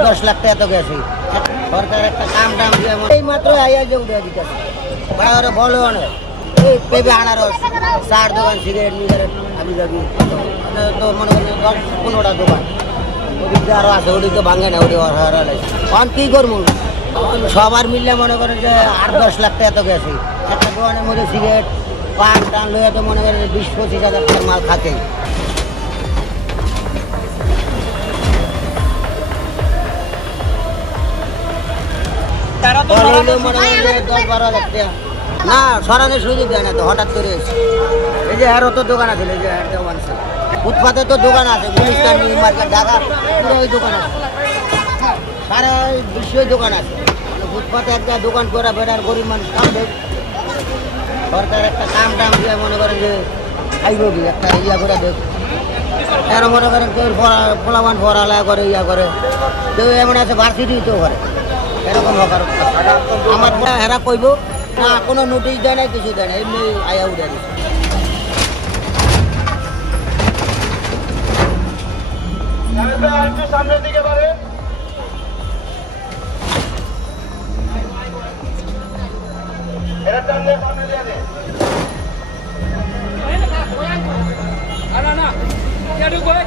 8-10 লাখ টাকা তো গেছে। সরকার একটা কাম টাম দিয়ে এই মাত্র আইয়া যে উঠে দিতেছে বাড়া বলো অনেক এই পেঁপে আনারস চার দোকান সিগারেট মিগারেট আমি যাবি তো মনে করেন 10-15টা দোকান ওদিকে আরো আছে ওদিকে তো ভাঙে না ওদিকে অন কি করবো সবার মিললে মনে করেন যে 8-10 লাখ টাকা তো গেছে একটা দোকানের মধ্যে সিগারেট পান টান লইয়া তো মনে করেন 20-25 হাজার টাকার মাল খাতে মনে করেন 10-12 হাজার টাকা না সরানোর সুযোগ দেয় না তো হঠাৎ করে এসে এই যে আরও তো দোকান আছে এই যে দোকান আছে ফুটপাতে তো দোকান আছে গুলিস্তান নিউ মার্কেট ঢাকা পুরো ওই দোকান আছে সারা বিশ্বই দোকান আছে ফুটপাতে একটা দোকান করে বেটার গরিব মানুষ কাম দেয় সরকার একটা কাম টাম দিয়ে মনে করেন যে খাইব কি একটা ইয়া করে দেখ এরা মনে করেন কেউ পোলাবান পড়ালেখা করে ইয়া করে কেউ এমন আছে ভার্সিটিতেও করে এরকম হকার আমার এরা কইব না কোনো নোটিশ দেয় না কিছু দেয় না এমনি আয়া উঠে দিচ্ছে সামনের দিকে পারে এরা টানলে সামনে দিয়ে দে না না কে ঢুকবে